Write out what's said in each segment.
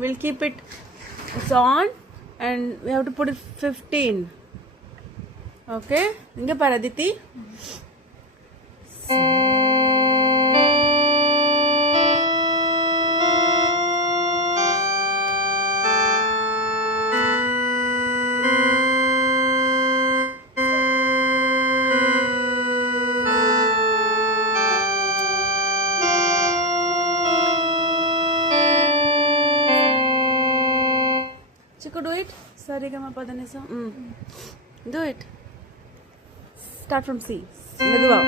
we'll keep it, it's on, and we have to put it 15. Okay, inga paraditi. Chiku, do it. Sarigama padanisa. Do it. Start from C. Meduva.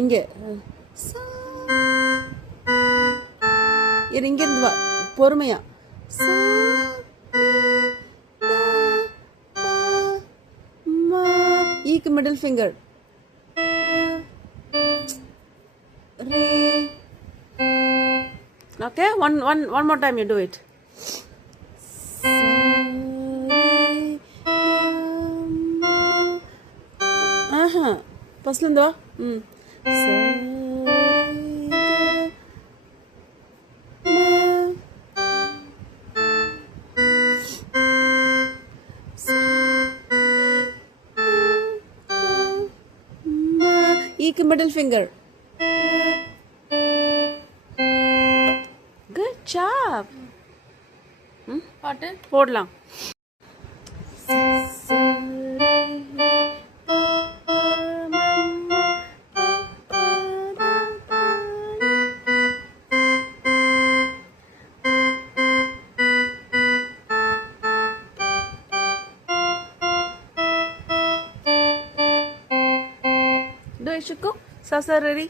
இங்கே இங்கிருந்து வா பொறுமையா. ஈக்கு middle finger. Okay, one more time you do it. First lendo. Eek middle finger. Good job. பாட்டு போடலாம். Do it, Chiku. Sasarari.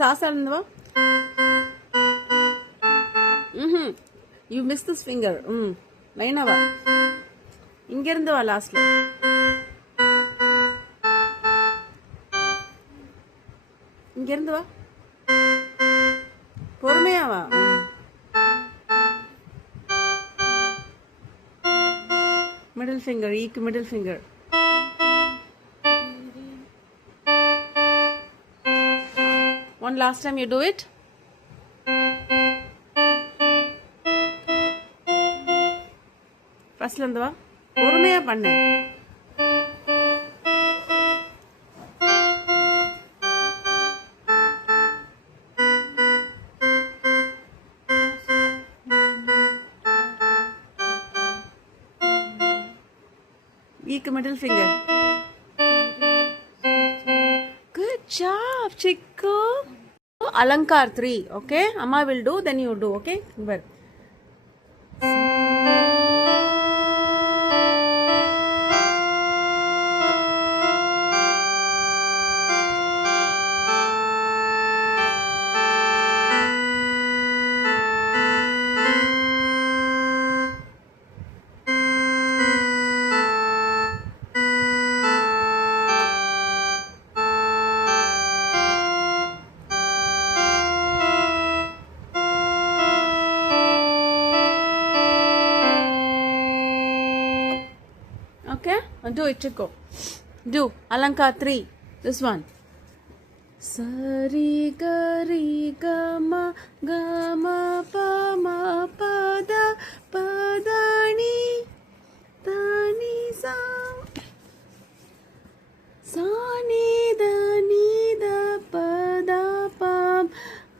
Sasa, you missed this finger. Nainava. Ingerindava last. Ingerindava. Pormeava. Middle finger, eek middle finger. One last time you do it. First landva பொறுமையா பண்ணு. Eek middle finger. Good job, Chiku. Alankar 3, okay? Amma will do, then you do, okay? Well. Okay, do it, Chiku. Do Alankar 3. This one. Sari gari gama gama pama pada padani tani sa sani dani da pada pam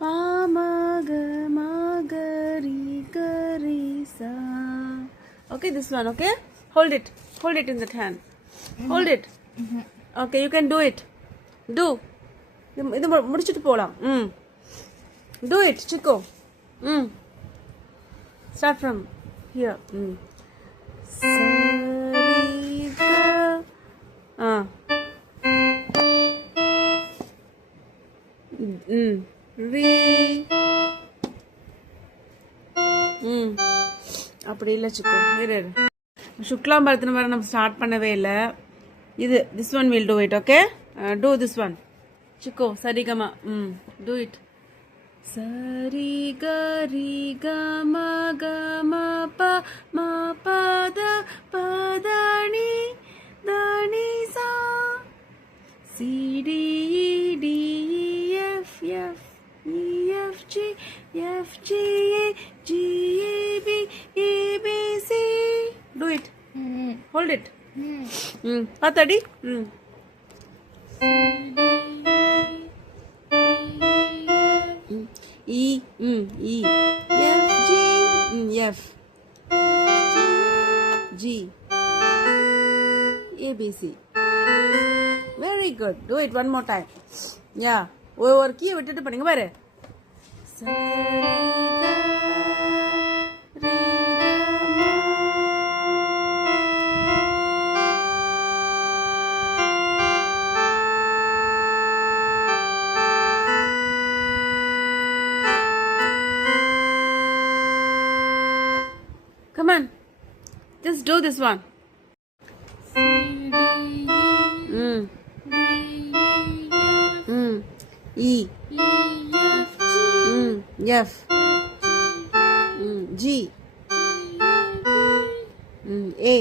pama gama gari gari sa. Okay, this one. Okay, hold it. Hold it in that hand. Hold it. Okay, you can do it. Do. இது முடிச்சிட்டு போலாம். Do it, Chiku. Start from here. Re. அப்படி இல்லை Chiku. இரு. சுக்லாம் பரதன வர நம்ம start பண்ணவே இல்லை. இது this one will do it, okay? Do this one. Chico, sarigama. Do it. Sarigama gama pa ma pa da pa da ni sa. C D E D E F F E F G F G A G A B A B C. Do it. Hold it. Patadi. E E F G F G A B C. Very good. Do it one more time. Yeah. ஒரு key விட்டுட்டு பண்ணுங்க பாரு. Come on. Just do this one. E F G A.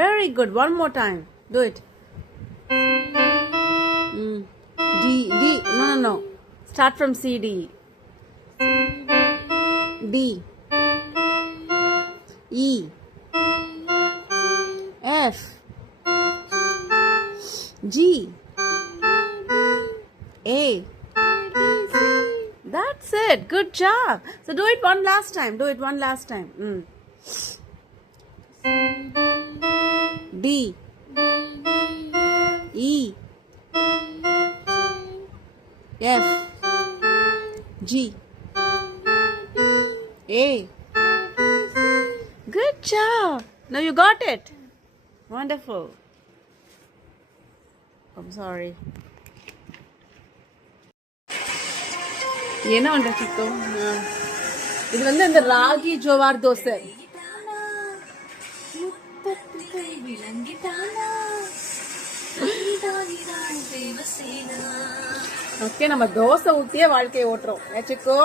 Very good. One more time. Do it. D no. Start from C D. D E F G A. That's it. Good job. So do it one last time. D E F G A. Good job. Now you got it. Wonderful. I'm sorry. என்ன பண்ற Chicco? இது இந்த ragi jowar dosa. Okay, நம்ம தோசை ஊத்தியே வாழ்க்கையை ஓட்டுறோம். Chicco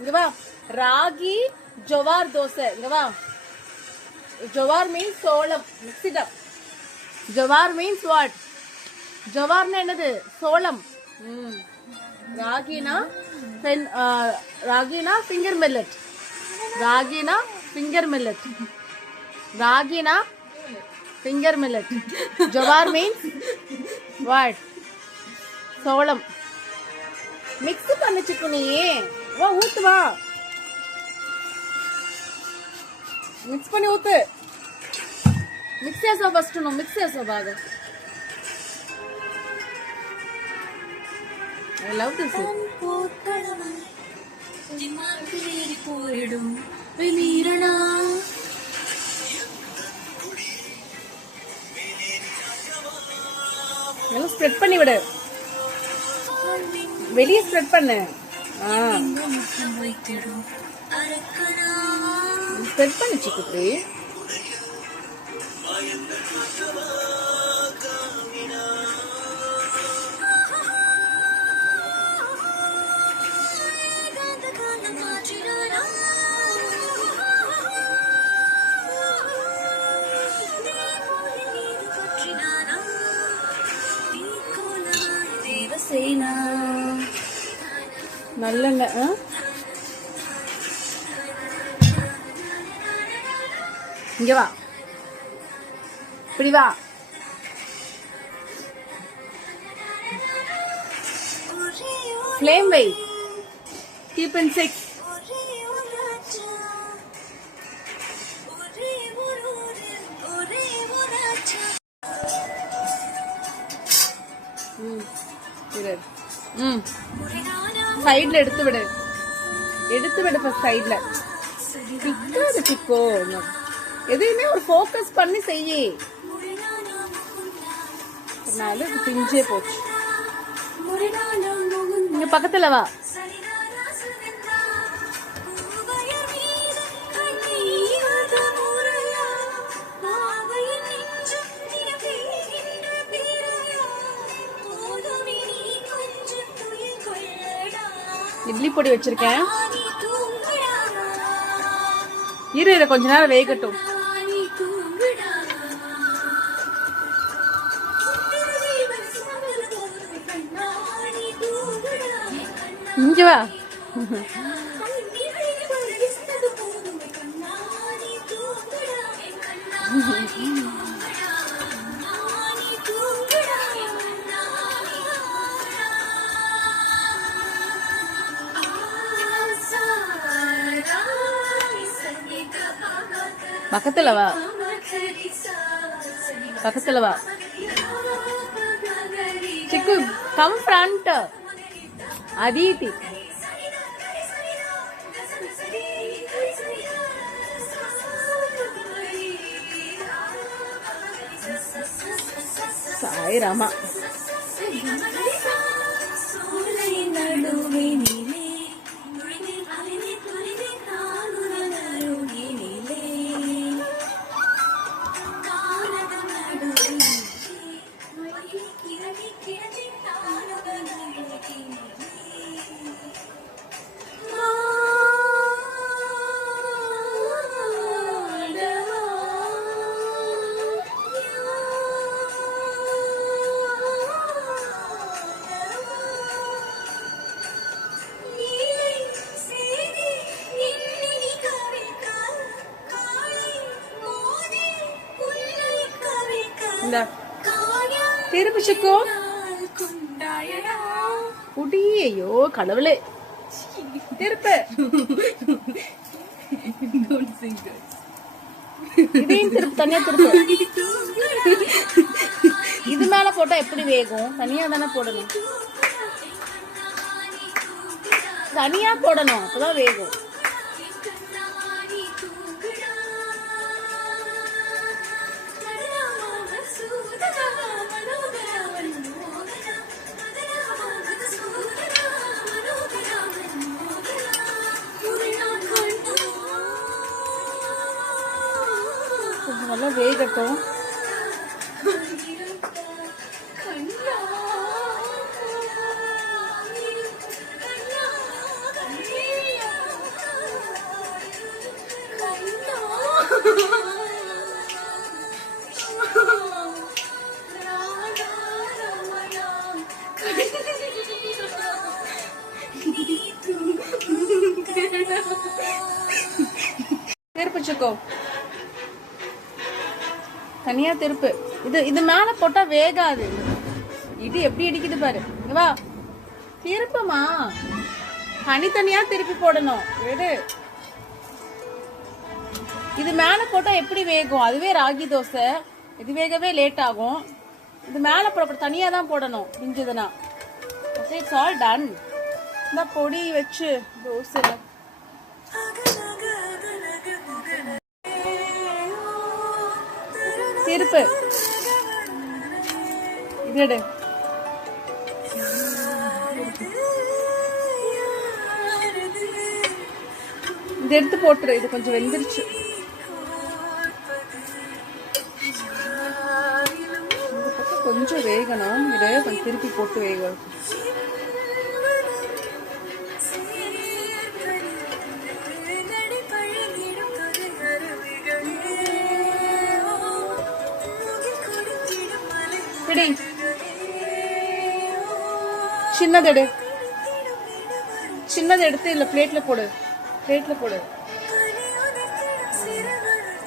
இங்க வா. ராகி ஜோவார் தோசை. இங்க வா. ஜோவார் மீன்ஸ் சோளம். Mix it up. Jowar means what? ஜோவார்னா என்னது? சோளம். ராகினா finger millet. ராகினா finger millet. Jowar means what? சோளம். மிக்ஸ் பண்ணி சிக்குனி. வா ஊத்து வா. மிக்ஸ் பண்ணி ஊத்து. மிக்ஸ் ஏசோ ஃபர்ஸ்ட் நோ. மிக்ஸ் ஏசோ பாக. I love this. ஸ்ப்ரெட் பண்ணி விடு. வெளியே ஸ்ப்ரெட் பண்ணு. ஸ்ப்ரெட் பண்ணி சிக்குத்தி. நல்லெண்ணெய். இங்க வா. இப்படி வா. Flame why. Keep in 6. சைடுல எடுத்து விடு ஃபர்ஸ்ட் சைடுல. பிக்காது பிக்கோ. எதையுமே ஒரு ஃபோக்கஸ் பண்ணி செய்யி. அதனால இது பிஞ்சே போச்சு. இங்க பக்கத்துல வா. இட்லி பொடி வச்சிருக்கேன். இரு கொஞ்ச நேரம் வேகட்டும். இங்க வா. பக்கத்துல வா, பக்கத்துல வா. சிக்கு கம் ஃப்ரண்ட். அதிதி சாய் ராமா. திருப்பி சிக்கோ குடி. ஐயோ கடவுளே, திருப்பு. இதையும் திருப்பு, தனியா திருப்பு. இது மேல போட்டா எப்படி வேகும்? தனியா தானே போடணும், தனியா போடணும், அப்பதான் வேகும். நல்லா வேகட்டும். திருப்பிச்சுக்கோ, தனியா திருப்பு. இது மேல போட்டா வேகாது. இது எப்படி இடிக்குது பாரு. வா திருப்புமா, தனித்தனியா திருப்பி போடணும். எடு. இது மேல போட்டா எப்படி வேகும்? அதுவே ராகி தோசை, இது வேகவே லேட் ஆகும். இது மேல போட தனியா தான் போடணும். பிஞ்சதுன்னா இட்ஸ் ஆல் டன். இந்த பொடி வச்சு தோசை திருப்பு. இது எடு. இது எடுத்து போட்டுரு. இது கொஞ்சம் வெந்துருச்சு. கொஞ்சம் வேகணும். இதை கொஞ்சம் திருப்பி போட்டு வேகணும். சின்னது எடு. சின்னது எடுத்து இல்ல பிளேட்ல போடு. பிளேட்ல போடு.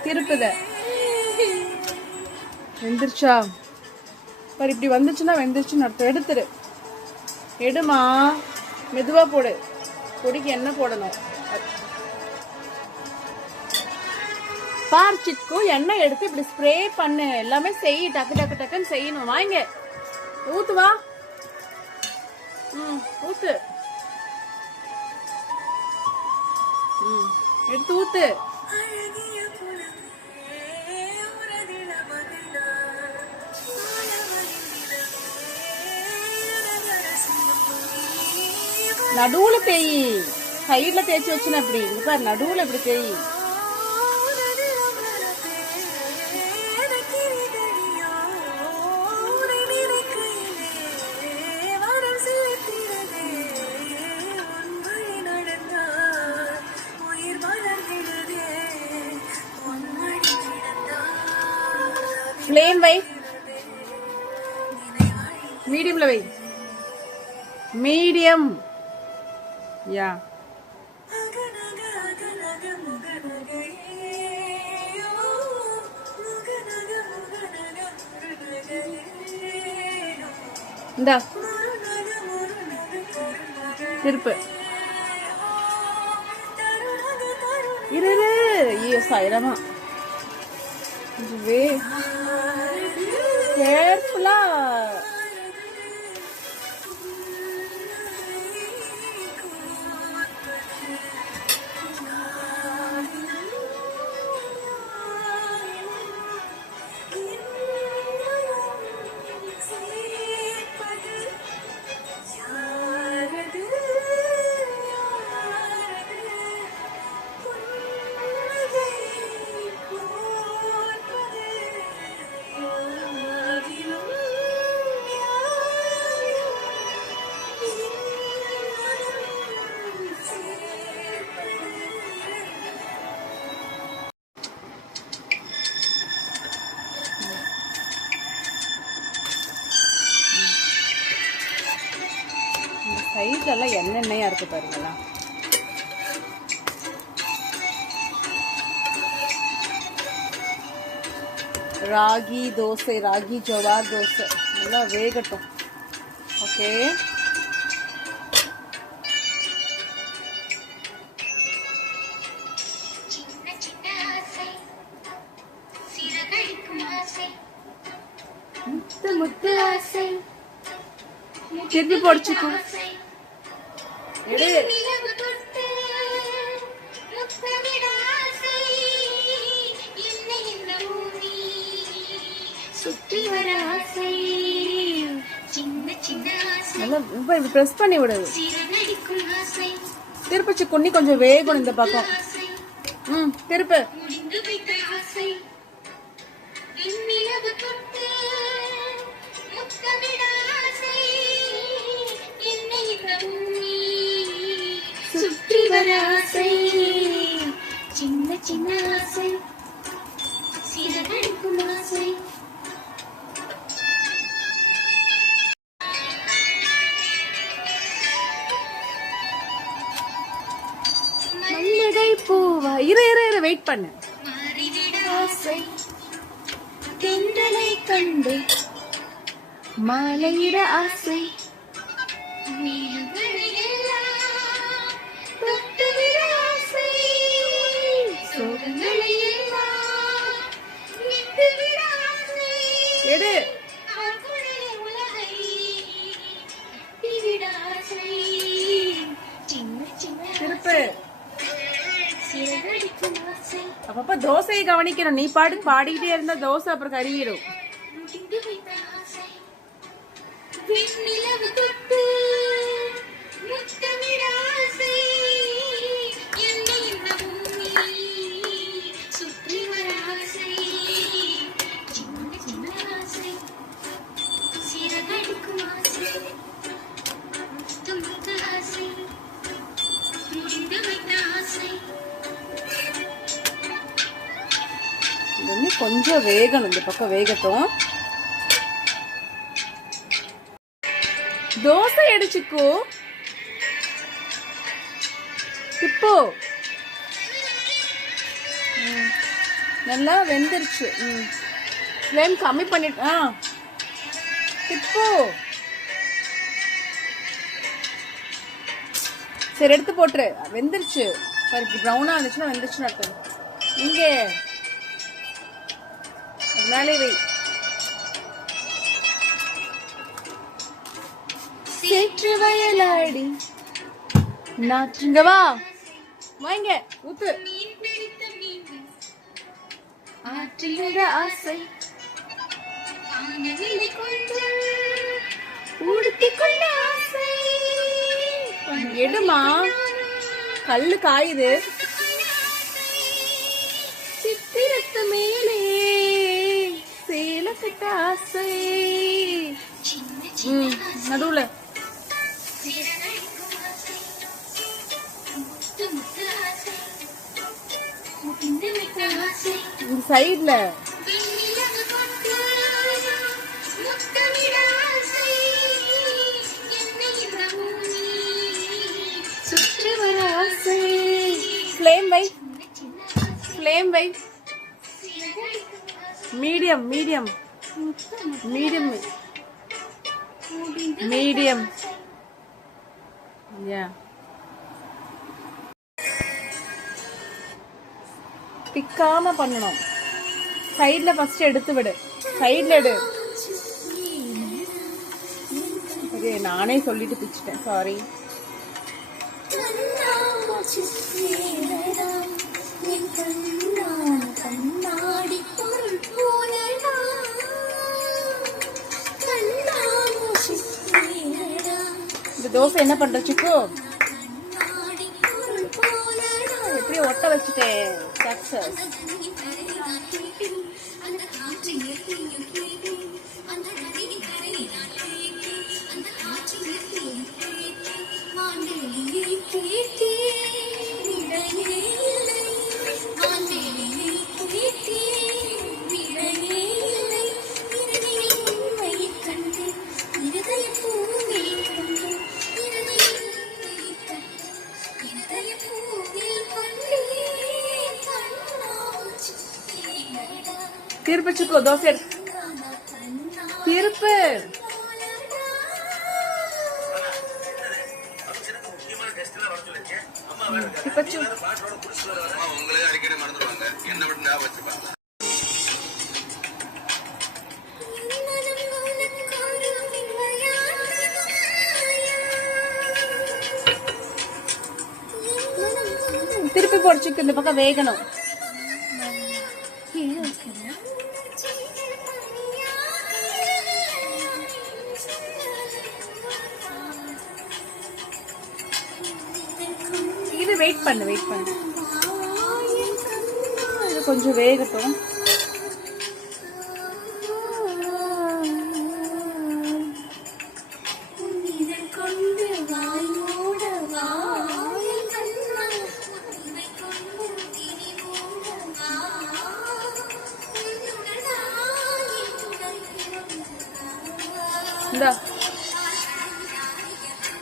திருப்புத. வெந்துருச்சா பாரு. இப்படி வந்துச்சுன்னா வெந்துருச்சுன்னு அர்த்தம். எடுத்துரு. எடுமா, மெதுவா போடு. பொடிக்கு என்ன போடணும் பார் சிக்கு. எண்ணெய் எடுத்து இப்படி ஸ்ப்ரே பண்ணு. எல்லாமே செய். டக்கு டக்கு டக்குன்னு செய்யணும். வாங்க ஊத்து. வா ஊத்து. எடுத்து ஊத்து. நடுவுல தேய். சைட்ல தேய்ச்சி வச்சுனா இப்படி. இங்க பாரு, நடுவுல இப்படி தேய். ஃப்ளேம் வை, மீடியம்ல வை, மீடியம். யா இந்தா திருப்பு. இரு ஐயோ சாயிரமா கேர்ஃபுல்லா. சைட்ல எல்லாம் எண்ணெயா இருக்கு பாருங்களா. ராகி தோசை, ராகி ஜோவார் தோசை நல்லா வேகட்டும். ஓகே, முத்து முத்து ஆசை திருப்பி பொடிச்சுக்கும். எடு பிரஸ் பண்ணி விடு. திருப்பிச்சு குன்னி கொஞ்சம் வேகணும் இந்த பக்கம். திருப்பு. சுற்றி வர ஆசை, சின்ன சின்ன ஆசை, சிறகடிக்கும் ஆசை. மல்லிகை பூவா, இரு வெயிட் பண்ணு. ஆசை தென்றலை கண்டு மாலையிட ஆசை, எடு திருப்பு. அப்பப்ப தோசையை கவனிக்கணும். நீ பாடு பாடிக்கிட்டே இருந்தா தோசை அப்புறம் கருகிடும். கொஞ்சம் வேகணும், இந்த பக்கம் வேகட்டும். தோசை அடிச்சுக்கோ இப்போ. நல்லா வெந்துருச்சு. ஃப்ளேம் கம்மி பண்ணிட்டு இப்போ சரி எடுத்து போட்டுரு. வெந்துருச்சு பாரு, ப்ரௌனா இருந்துச்சுன்னா வெந்துருச்சுன்னு அர்த்தம். இங்கே அதனாலே வை. சேற்று வயலாடி நாற்றுங்க வா வாங்க ஊத்து. ஆற்றிட ஆசை உடுத்திக்கொள்ள ஆசை. எடுமா, கல்லு காயுது. சித்திரத்து மேலே சேல கட்ட ஆசை. நடுவுல சைட்ல flame வை. Medium. Yeah. பிக்காம பண்ணணும். சைடுல ஃபர்ஸ்ட் எடுத்து விடு. சைடுல எடு. சரி, நானே சொல்லிட்டு பிச்சிட்டேன். சாரி. இந்த தோசை என்ன பண்ற சிக்கு? எப்படி ஒட்ட வச்சுட்டேன். சக்சஸ். திருப்பு சிக்கு தோசை திருப்பு. திருப்பி போடுச்சுக்கு இந்த பக்கம் வேகணும். இது வெயிட் பண்ணு. இது கொஞ்சம் வேகட்டும். இந்தா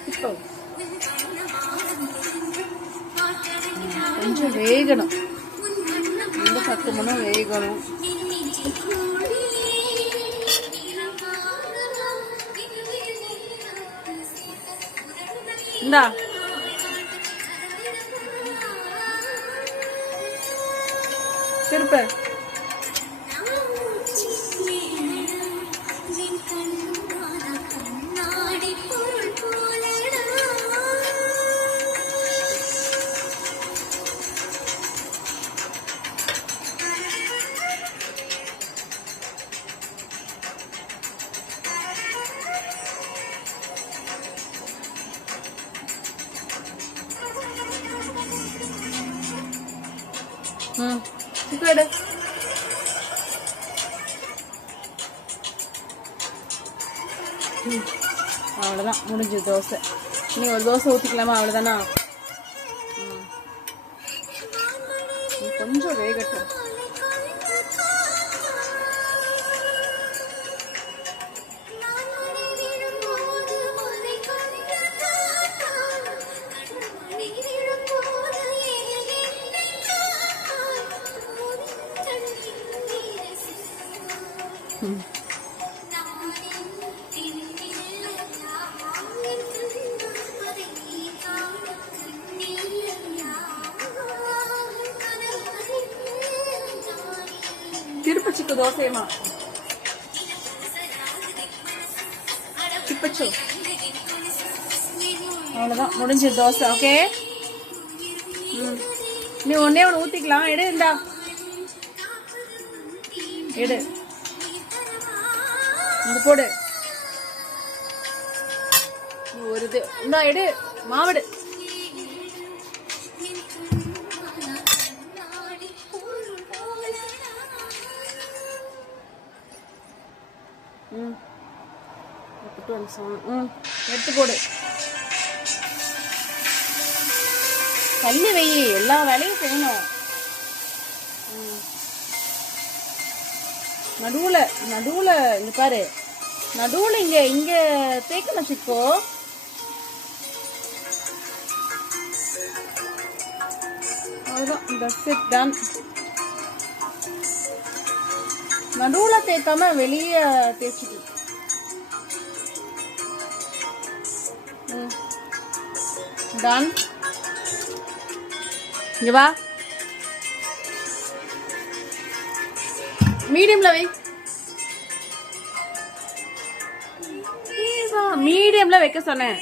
இப்போ கொஞ்சம் வேகணும். இந்த பக்கமும் வேகணும். இந்தா திருப்ப. சிக்கடு. அவ்வளோதான், முடிஞ்சது தோசை. நீ ஒரு தோசை ஊற்றிக்கலாமா? அவ்வளோதானா? கொஞ்சம் வேகட்டும். திருப்பி சிக்கு தோசையமா சிப்பச்சு. அவ்வளோதான், முடிஞ்சது தோசை. ஓகே, நீ ஒன்னே ஒன்று ஊற்றிக்கலாம். எடு, இந்தா எடு, இங்க போடு. ஒரு இது இந்தா எடு, மாவடு. எடுத்து போடு. தள்ளி வை, எல்லா வேலையும் செய்யணும். நடுவுல இங்க பாரு, நடுவுல இங்க தேக்கணும் சிக்கோ. அவ்வளவுதான், that's it, done. நடுவுல தேய்க்காம வெளியே தேய்ச்சிட்டு. டன். இங்க வா. மீடியம்ல வை. மீடியம்ல வைக்க சொன்னேன்.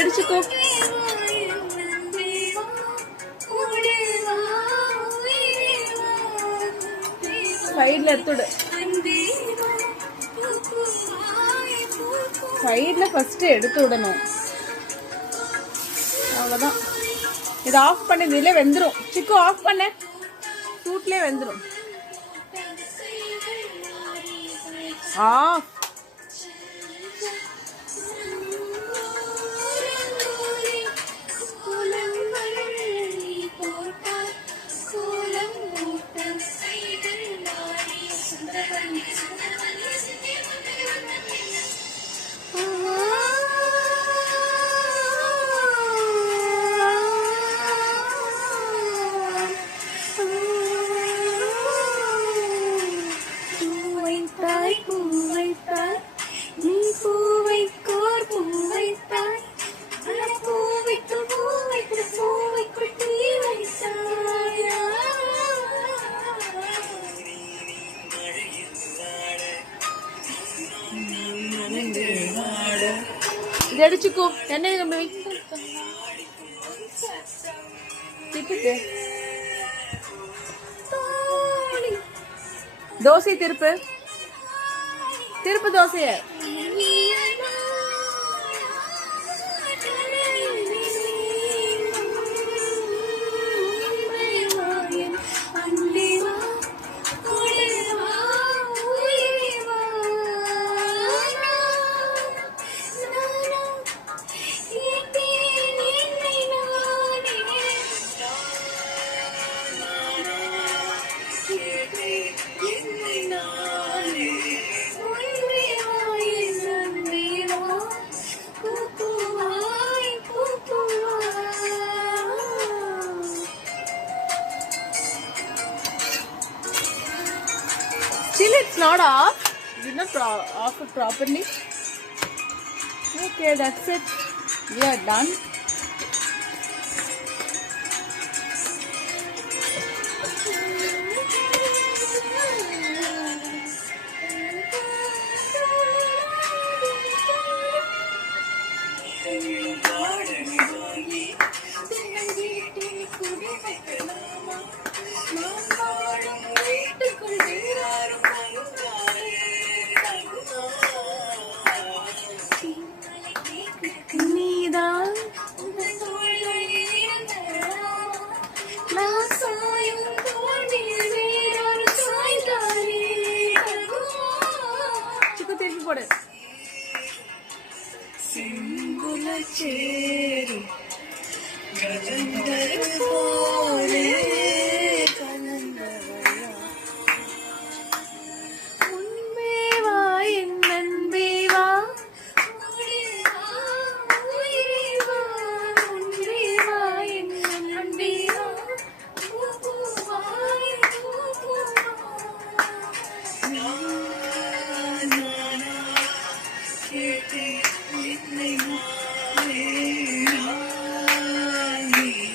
எடுச்சுக்கோ. சைடுல எடுத்துடு. சைடுல ஃபர்ஸ்ட் எடுத்து விடணும். அவ்வளவுதான். இதை ஆஃப் பண்ணி இதுல வெந்துரும். சிக்கு ஆஃப் பண்ண. சூட்லயே வெந்துரும். ஆஃப். அடிச்சுக்கோ. எண்ணெய் கம்பி திட்டு. தோசை திருப்பு. திருப்பு தோசைய. Still it's not off. You did not off it properly. Okay, that's it. We are done.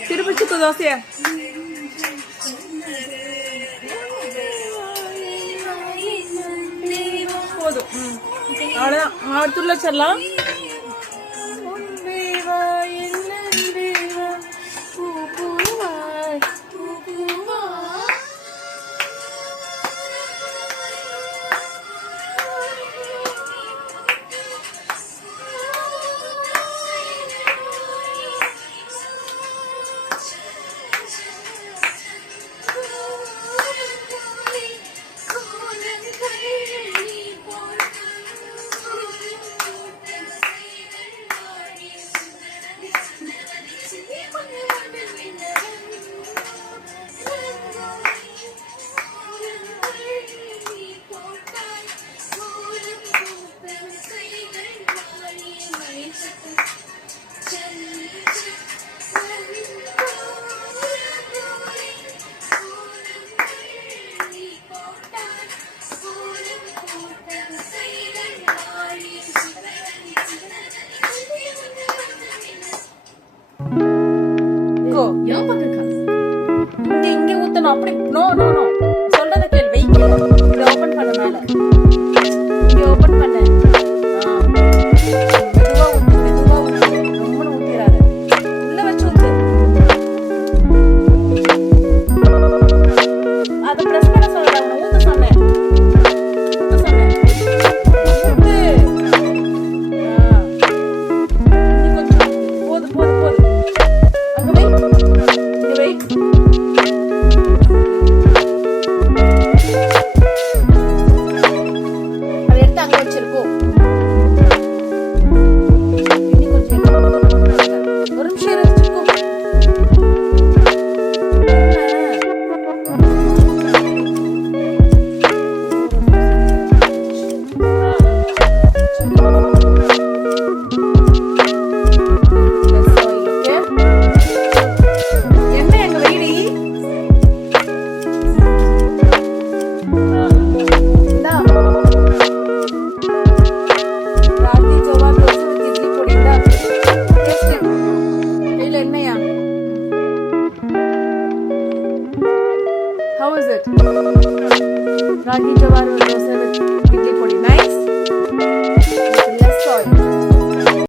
திருப்பிச்சுக்கு தோசைய போதும். அவ்வளவுதான். அடுத்துள்ள வச்சிடலாம். How is it? Ragi jawar dosai with idli